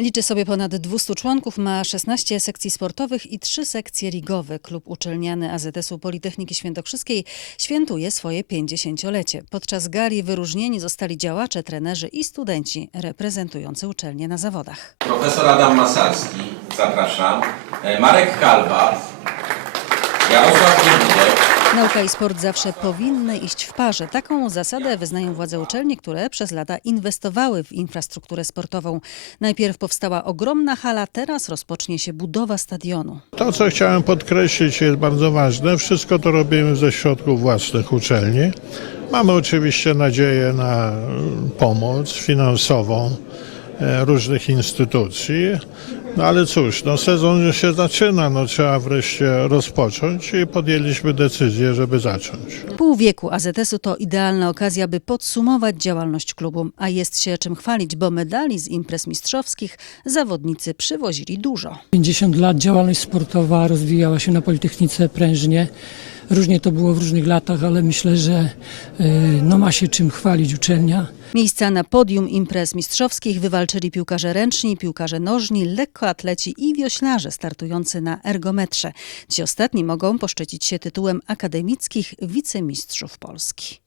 Liczy sobie ponad 200 członków, ma 16 sekcji sportowych i 3 sekcje ligowe. Klub uczelniany AZS-u Politechniki Świętokrzyskiej świętuje swoje 50-lecie. Podczas gali wyróżnieni zostali działacze, trenerzy i studenci reprezentujący uczelnię na zawodach. Profesor Adam Masalski, zapraszam. E, Marek Kalba, Jarosław Niewidek, Nauka i sport zawsze powinny iść w parze. Taką zasadę wyznają władze uczelni, które przez lata inwestowały w infrastrukturę sportową. Najpierw powstała ogromna hala, teraz rozpocznie się budowa stadionu. To, co chciałem podkreślić, jest bardzo ważne. Wszystko to robimy ze środków własnych uczelni. Mamy oczywiście nadzieję na e, pomoc finansową różnych instytucji. No ale cóż, no sezon już się zaczyna, no trzeba wreszcie rozpocząć i podjęliśmy decyzję, żeby zacząć. Pół wieku AZS-u to idealna okazja, by podsumować działalność klubu, a jest się czym chwalić, bo medali z imprez mistrzowskich zawodnicy przywozili dużo. 50 lat działalność sportowa rozwijała się na Politechnice prężnie. Różnie to było w różnych latach, ale myślę, że y, no, ma się czym chwalić uczelnia. Miejsca na podium imprez mistrzowskich wywalczyli piłkarze ręczni, piłkarze nożni, lekkoatleci i wioślarze startujący na ergometrze. Ci ostatni mogą poszczycić się tytułem akademickich wicemistrzów Polski.